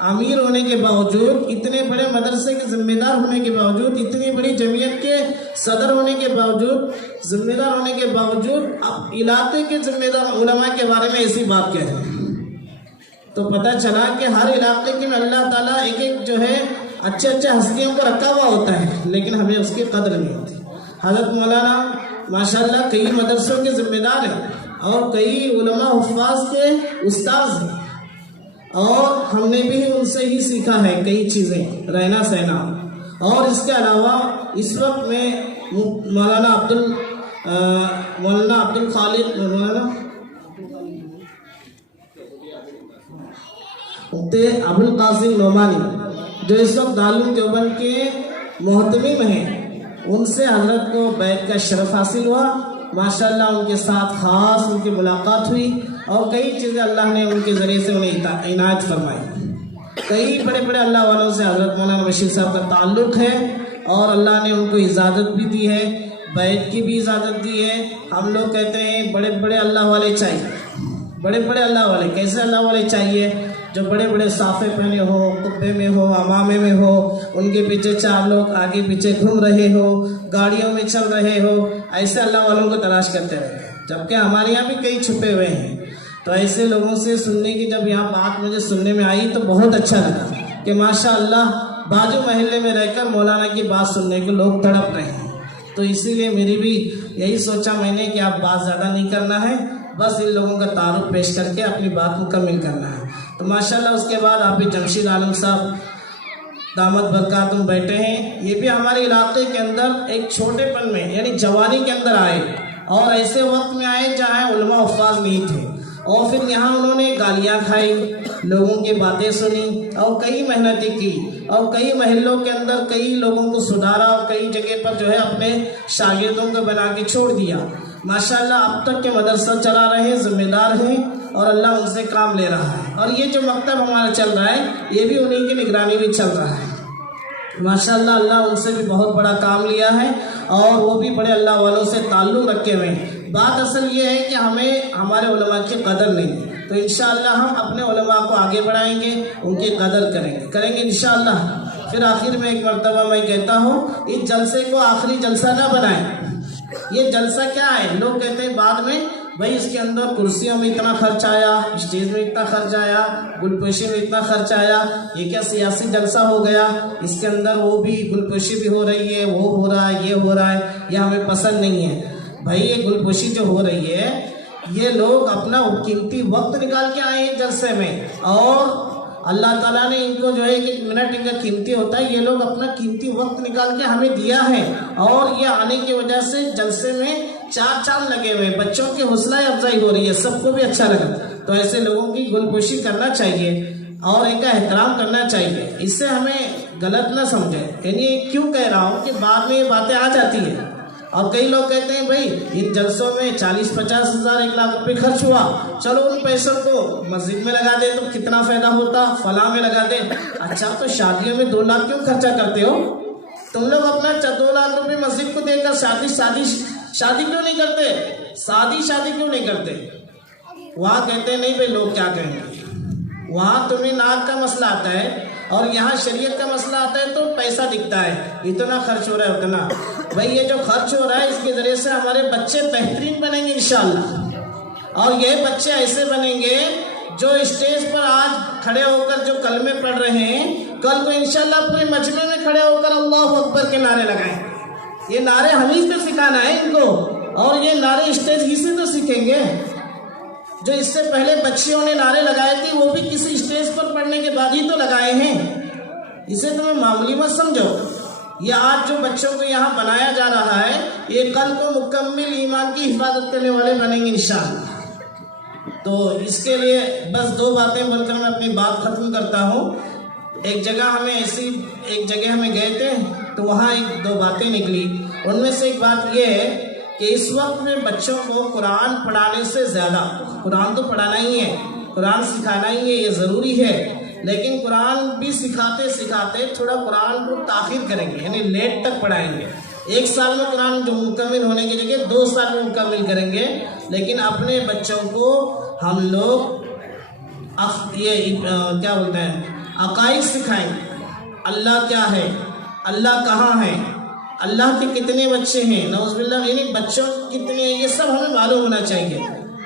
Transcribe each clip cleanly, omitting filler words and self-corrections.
امیر ہونے کے باوجود، اتنے بڑے مدرسے کے ذمہ دار ہونے کے باوجود، اتنی بڑی جمعیت کے صدر ہونے کے باوجود، ذمہ دار ہونے کے باوجود اب علاقے کے ذمہ دار علماء کے بارے میں ایسی بات کہہ رہے ہیں، تو پتہ چلا کہ ہر علاقے کے میں اللہ تعالیٰ ایک ایک جو ہے اچھے اچھے ہستیوں کو رکھا ہوا ہوتا ہے، لیکن ہمیں اس کی قدر نہیں ہوتی۔ حضرت مولانا ماشاءاللہ کئی مدرسوں کے ذمہ دار ہیں اور کئی علماء حفاظ کے استاذ ہیں، اور ہم نے بھی ان سے ہی سیکھا ہے کئی چیزیں، رہنا سہنا۔ اور اس کے علاوہ اس وقت میں مولانا عبد الخالق ابو القاسم نعمانی جو اس وقت دارالعلوم دیوبند کے محتمم ہیں، ان سے حضرت کو بیعت کا شرف حاصل ہوا۔ ماشاءاللہ ان کے ساتھ خاص ان کی ملاقات ہوئی اور کئی چیزیں اللہ نے ان کے ذریعے سے انہیں عنایت فرمائی۔ کئی بڑے بڑے اللہ والوں سے حضرت مولانا بشیر صاحب کا تعلق ہے اور اللہ نے ان کو اجازت بھی دی ہے، بیعت کی بھی اجازت دی ہے۔ ہم لوگ کہتے ہیں بڑے بڑے اللہ والے چاہیے، بڑے بڑے اللہ والے کیسے اللہ والے چاہیے؟ جو بڑے بڑے صافے پہنے ہو، قبے میں ہو، امامے میں ہو، ان کے پیچھے چار لوگ آگے پیچھے گھوم رہے ہو، گاڑیوں میں چل رہے ہو، ایسے اللہ والوں کو تلاش کرتے رہتے ہیں، جبکہ ہمارے یہاں بھی کئی چھپے ہوئے ہیں۔ تو ایسے لوگوں سے سننے کی جب یہاں بات مجھے سننے میں آئی تو بہت اچھا لگا کہ ماشاءاللہ باجو محلے میں رہ کر مولانا کی بات سننے کو لوگ تڑپ رہے ہیں۔ تو اسی لیے میری بھی یہی سوچا میں نے کہ اب بات زیادہ نہیں کرنا ہے، بس ان لوگوں کا تعارف پیش کر کے اپنی بات مکمل کرنا ہے۔ تو ماشاءاللہ اس کے بعد آپ جمشید عالم صاحب دامت برکاتہم بیٹھے ہیں، یہ بھی ہمارے علاقے کے اندر ایک چھوٹے پن میں یعنی جوانی کے اندر آئے اور ایسے وقت میں آئے جہاں علماء حفاظ نہیں تھے، اور پھر یہاں انہوں نے گالیاں کھائی، لوگوں کی باتیں سنی اور کئی محنتیں کی اور کئی محلوں کے اندر کئی لوگوں کو سدھارا اور کئی جگہ پر جو ہے اپنے شاگردوں کو بنا کے چھوڑ دیا۔ ماشاءاللہ اب تک کے مدرسہ چلا رہے ہیں، ذمہ دار ہیں اور اللہ ان سے کام لے رہا ہے، اور یہ جو مکتب ہمارا چل رہا ہے یہ بھی انہی کی نگرانی میں چل رہا ہے۔ ماشاءاللہ اللہ ان سے بھی بہت بڑا کام لیا ہے اور وہ بھی بڑے اللہ والوں سے تعلق رکھے ہوئے ہیں۔ بات اصل یہ ہے کہ ہمیں ہمارے علماء کی قدر نہیں ہے، تو انشاءاللہ ہم اپنے علماء کو آگے بڑھائیں گے، ان کی قدر کریں گے انشاءاللہ۔ پھر آخر میں ایک مرتبہ میں کہتا ہوں اس جلسے کو آخری جلسہ نہ بنائیں۔ یہ جلسہ کیا ہے؟ لوگ کہتے ہیں بعد میں بھائی اس کے اندر کرسیوں میں اتنا خرچ آیا، اسٹیج میں اتنا خرچ آیا، گلپوشی میں اتنا خرچ آیا، یہ کیا سیاسی جلسہ ہو گیا؟ اس کے اندر وہ بھی گلپوشی بھی ہو رہی ہے، وہ ہو رہا ہے، یہ ہو رہا ہے، یہ ہمیں پسند نہیں ہے۔ بھائی یہ گلپوشی جو ہو رہی ہے یہ لوگ اپنا قیمتی وقت نکال کے آئے ہیں جلسے میں، اور اللہ تعالیٰ نے ان کو جو ہے ایک منٹ ان کا قیمتی ہوتا ہے، یہ لوگ اپنا قیمتی وقت نکال کے ہمیں دیا ہے، اور یہ آنے کی وجہ سے جلسے میں چار چاند لگے ہوئے، بچوں کی حوصلہ افزائی ہو رہی ہے، سب کو بھی اچھا لگا۔ تو ایسے لوگوں کی گلپوشی کرنا چاہیے اور ان کا احترام کرنا چاہیے، اس سے ہمیں غلط نہ سمجھے۔ یعنی کیوں کہہ رہا ہوں کہ بعد میں یہ باتیں آ جاتی ہیں، اور کئی لوگ کہتے ہیں بھائی ان جلسوں میں 40-50 ہزار 1 لاکھ روپے خرچ ہوا، چلو ان پیسوں کو مسجد میں لگا دے تو کتنا فائدہ ہوتا، فلاں میں لگا دے۔ اچھا تو شادیوں میں 2 لاکھ کیوں خرچہ کرتے ہو؟ تم لوگ اپنا 2 لاکھ روپے مسجد کو دے کر شادی کیوں نہیں کرتے؟ شادی کیوں نہیں کرتے؟ وہاں کہتے ہیں نہیں بھائی لوگ کیا کہیں گے، وہاں تمہیں ناک کا مسئلہ آتا ہے اور یہاں شریعت کا مسئلہ آتا ہے تو پیسہ دکھتا ہے، اتنا خرچ ہو رہا ہے اتنا۔ بھائی یہ جو خرچ ہو رہا ہے اس کے ذریعے سے ہمارے بچے بہترین بنیں گے انشاءاللہ، اور یہ بچے ایسے بنیں گے جو اسٹیج پر آج کھڑے ہو کر جو کلمے پڑھ رہے ہیں، کل کو انشاءاللہ پورے مجمع میں کھڑے ہو کر اللہ اکبر کے نعرے لگائیں۔ یہ نعرے ہمیں سے سکھانا ہے ان کو، اور یہ نعرے اسٹیج ہی سے تو سیکھیں گے۔ جو اس سے پہلے بچیوں نے نعرے لگائے تھے وہ بھی کسی اسٹیج پر پڑھنے کے بعد ہی تو لگائے ہیں، اسے تمہیں معمولی مت سمجھو۔ یہ آج جو بچوں کو یہاں بنایا جا رہا ہے یہ کل کو مکمل ایمان کی حفاظت کرنے والے بنیں گے انشاءاللہ۔ تو اس کے لیے بس 2 باتیں بول کر میں اپنی بات ختم کرتا ہوں۔ ایک جگہ ہمیں گئے تھے تو وہاں 2 باتیں نکلی، ان میں سے ایک بات یہ ہے کہ اس وقت میں بچوں کو قرآن پڑھانے سے زیادہ، قرآن تو پڑھانا ہی ہے، قرآن سکھانا ہی ہے، یہ ضروری ہے، لیکن قرآن بھی سکھاتے تھوڑا قرآن کو تاخیر کریں گے، یعنی لیٹ تک پڑھائیں گے۔ 1 سال میں قرآن جو مکمل ہونے کی جگہ 2 سال میں مکمل کریں گے، لیکن اپنے بچوں کو ہم لوگ یہ کیا بولتے ہیں عقائد سکھائیں، اللہ کیا ہے، اللہ کہاں ہے، اللہ کے کتنے بچے ہیں، نعوذ باللہ، یعنی بچوں کتنے ہیں یہ سب ہمیں معلوم ہونا چاہیے۔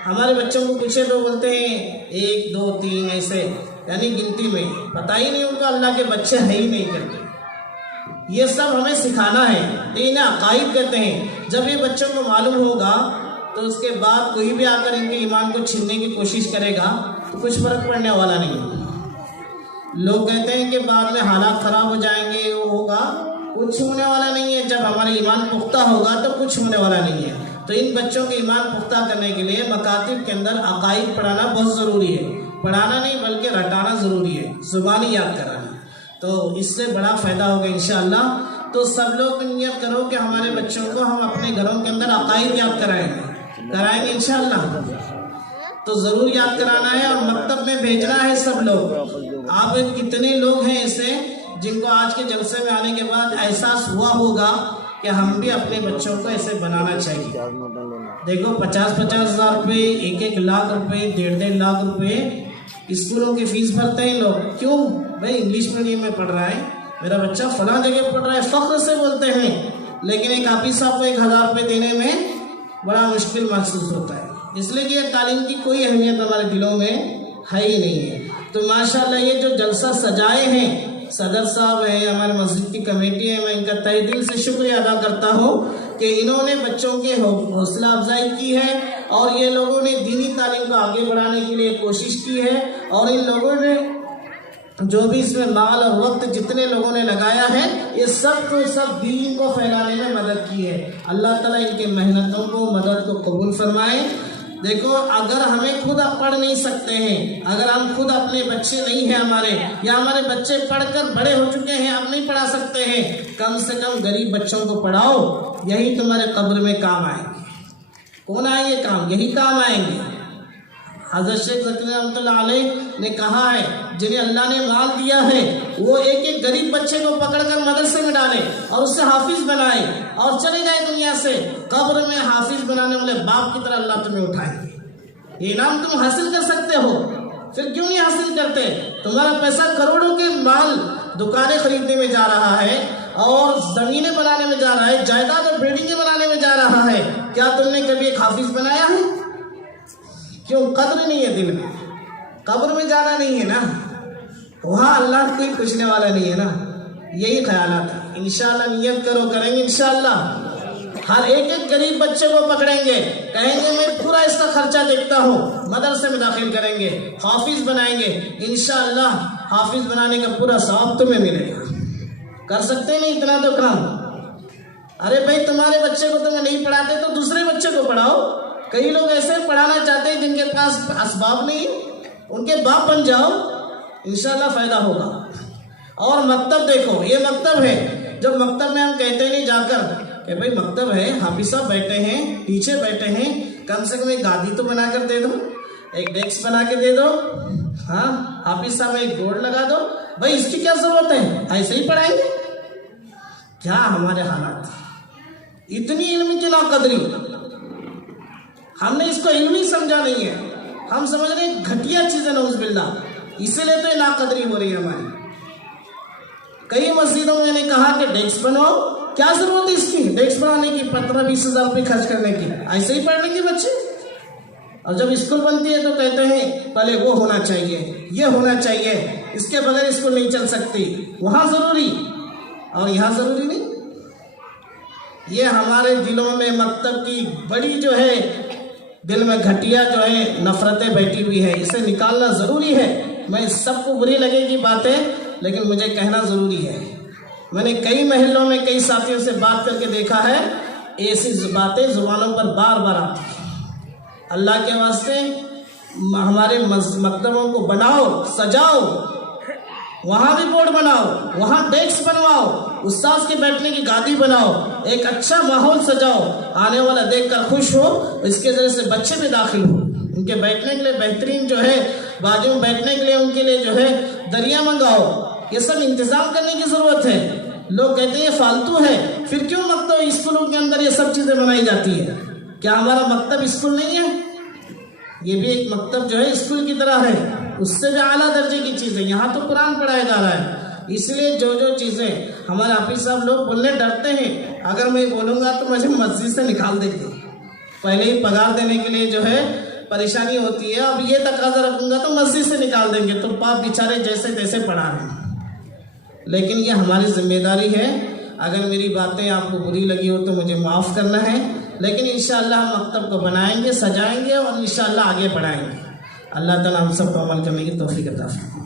ہمارے بچوں کو پوچھے تو بولتے ہیں 1 2 3 ایسے، یعنی گنتی میں، پتہ ہی نہیں ان کو اللہ کے بچے ہیں ہی نہیں کرتے۔ یہ سب ہمیں سکھانا ہے، انہیں عقائد کہتے ہیں۔ جب یہ بچوں کو معلوم ہوگا تو اس کے بعد کوئی بھی آ کر ان کے ایمان کو چھیننے کی کوشش کرے گا تو کچھ فرق پڑنے والا نہیں ہے۔ لوگ کہتے ہیں کہ بعد میں حالات خراب ہو جائیں گے، وہ ہوگا، کچھ ہونے والا نہیں ہے۔ جب ہمارا ایمان پختہ ہوگا تو کچھ ہونے والا نہیں ہے۔ تو ان بچوں کے ایمان پختہ کرنے کے لیے مکاتب کے اندر عقائد پڑھانا بہت ضروری ہے، پڑھانا نہیں بلکہ رٹانا ضروری ہے، زبانی یاد کرانا، تو اس سے بڑا فائدہ ہوگا انشاءاللہ۔ تو سب لوگ نیت کرو کہ ہمارے بچوں کو ہم اپنے گھروں کے اندر عقائد یاد کرائیں گے انشاءاللہ، تو ضرور یاد کرانا ہے اور مکتب میں بھیجنا ہے سب لوگ۔ آپ کتنے لوگ ہیں ایسے جن کو آج کے جلسے میں آنے کے بعد احساس ہوا ہوگا کہ ہم بھی اپنے بچوں کو ایسے بنانا چاہیے؟ دیکھو 50-50 ہزار روپے، 1-1 لاکھ روپے، 1.5 لاکھ روپے اسکولوں کی فیس بھرتے ہیں لوگ، کیوں بھائی؟ انگلش میڈیم میں پڑھ رہا ہے میرا بچہ، فلاں جگہ پڑھ رہا ہے، فخر سے بولتے ہیں، لیکن ایک حافظ صاحب کو 1000 روپے دینے میں بڑا مشکل محسوس ہوتا ہے، اس لیے کہ یہ تعلیم کی کوئی اہمیت ہمارے دلوں میں ہے ہی نہیں ہے۔ تو ماشاءاللہ یہ جو جلسہ سجائے ہیں صدر صاحب ہیں، ہمارے مسجد کی کمیٹی ہے، میں ان کا تہہ دل سے شکریہ ادا کرتا ہوں کہ انہوں نے بچوں کے حوصلہ افزائی کی ہے اور یہ لوگوں نے دینی تعلیم کو آگے بڑھانے کے لیے کوشش کی ہے، اور ان لوگوں نے جو بھی اس میں مال اور وقت جتنے لوگوں نے لگایا ہے یہ سب کو سب دین کو پھیلانے میں مدد کی ہے۔ اللہ تعالیٰ ان کے محنتوں کو، مدد کو قبول فرمائے۔ دیکھو اگر ہمیں خود آپ پڑھ نہیں سکتے ہیں، اگر ہم خود اپنے بچے نہیں ہیں ہمارے، یا ہمارے بچے پڑھ کر بڑے ہو چکے ہیں اب نہیں پڑھا سکتے ہیں، کم سے کم غریب بچوں کو پڑھاؤ، یہی تمہارے قبر میں کام آئیں گے۔ کون آئیں گے کام؟ یہی کام آئیں گے۔ حضرت شیخ زکریا رحمۃ اللہ علیہ نے کہا ہے جنہیں اللہ نے مال دیا ہے وہ ایک ایک غریب بچے کو پکڑ کر مدرسے میں ڈالے اور اس سے حافظ بنائے اور چلے جائے دنیا سے، قبر میں حافظ بنانے والے باپ کی طرح اللہ تمہیں اٹھائیں گے۔ یہ انعام تم حاصل کر سکتے ہو، پھر کیوں نہیں حاصل کرتے؟ تمہارا پیسہ کروڑوں کے مال دکانیں خریدنے میں جا رہا ہے اور زمینیں بنانے میں جا رہا ہے، جائیداد اور بلڈنگیں بنانے میں جا رہا ہے، کیا تم نے کبھی ایک حافظ بنایا ہے؟ کیوں؟ قدر نہیں ہے دل میں، قبر میں جانا نہیں ہے نا، وہاں اللہ کوئی پوچھنے والا نہیں ہے نا۔ یہی خیالات ہے، انشاءاللہ نیت کرو، کریں گے انشاءاللہ۔ ہر ایک ایک غریب بچے کو پکڑیں گے، کہیں گے میں پورا اس کا خرچہ دیکھتا ہوں، مدرسے میں داخل کریں گے، حافظ بنائیں گے انشاءاللہ۔ حافظ بنانے کا پورا ثواب تمہیں ملے گا۔ کر سکتے نہیں اتنا تو کام؟ ارے بھائی تمہارے بچے کو تمہیں نہیں پڑھاتے تو دوسرے بچے کو پڑھاؤ۔ کئی لوگ ایسے پڑھانا چاہتے ہیں جن کے پاس اسباب نہیں، ان کے باپ بن جاؤ، انشاءاللہ فائدہ ہوگا۔ اور مکتب دیکھو، یہ مکتب ہے، جب مکتب میں ہم کہتے نہیں جا کر کہ بھائی مکتب ہے، حافظ صاحب بیٹھے ہیں، ٹیچر بیٹھے ہیں، کم سے کم ایک گادی تو بنا کر دے دو، ایک ڈیسک بنا کے دے دو، ہاں حافظ صاحب ایک بورڈ لگا دو، بھائی اس کی کیا ضرورت ہے؟ ایسے ہی پڑھائیں گے؟ کیا ہمارے حالات، اتنی علم کی ناقدری، ہم نے اس کو علم ہی سمجھا نہیں ہے، ہم سمجھ رہے ہیں گھٹیا چیزیں، نعوذ باللہ، اسی لیے تو یہ ناقدری ہو رہی ہے ہماری۔ کئی مسجدوں میں نے کہا کہ ڈیسک بناؤ، کیا ضرورت ہے اس کی ڈیسک بنانے کی، 15-20 ہزار روپے خرچ کرنے کی، ایسے ہی پڑھنے کی بچے؟ اور جب اسکول بنتی ہے تو کہتے ہیں پہلے وہ ہونا چاہیے، یہ ہونا چاہیے، اس کے بغیر اسکول نہیں چل سکتی، وہاں ضروری اور یہاں ضروری نہیں۔ یہ ہمارے دلوں میں مکتب کی بڑی جو ہے دل میں گھٹیا جو ہے نفرتیں بیٹھی ہوئی ہے، اسے نکالنا ضروری ہے۔ میں سب کو بری لگے گی باتیں، لیکن مجھے کہنا ضروری ہے۔ میں نے کئی محلوں میں کئی ساتھیوں سے بات کر کے دیکھا ہے، ایسی باتیں زبانوں پر بار بار آتی ہیں۔ اللہ کے واسطے ہمارے مکتبوں کو بناؤ، سجاؤ، وہاں بھی بورڈ بناؤ، وہاں ڈیسک بنواؤ، استاذ کے بیٹھنے کی گادی بناؤ، ایک اچھا ماحول سجاؤ، آنے والا دیکھ کر خوش ہو، اس کے ذریعے سے بچے بھی داخل ہو، ان کے بیٹھنے کے لیے بہترین جو ہے بازو میں بیٹھنے کے لیے ان کے لیے جو ہے دریا منگاؤ، یہ سب انتظام کرنے کی ضرورت ہے۔ لوگ کہتے ہیں یہ فالتو ہے، پھر کیوں مکتب اسکولوں کے اندر یہ سب چیزیں بنائی جاتی ہے؟ کیا ہمارا مکتب اسکول نہیں ہے؟ یہ بھی ایک مکتب جو ہے اسکول کی طرح ہے، اس سے بھی اعلیٰ درجے کی چیزیں، یہاں تو قرآن پڑھایا جا رہا ہے. اس لیے جو چیزیں ہمارے حافظ صاحب لوگ بولنے ڈرتے ہیں، اگر میں بولوں گا تو مجھے مسجد سے نکال دیں گے. پہلے ہی پگار دینے کے لیے جو ہے پریشانی ہوتی ہے، اب یہ تقاضا رکھوں گا تو مسجد سے نکال دیں گے، تو باپ بیچارے جیسے تیسے پڑھا رہے ہیں. لیکن یہ ہماری ذمہ داری ہے. اگر میری باتیں آپ کو بری لگی ہو تو مجھے معاف کرنا ہے، لیکن انشاءاللہ ہم مکتب کو بنائیں گے، سجائیں گے اور انشاءاللہ آگے بڑھائیں گے. اللہ تعالیٰ ہم سب کو عمل کرنے کی توفیق عطا فرمائے.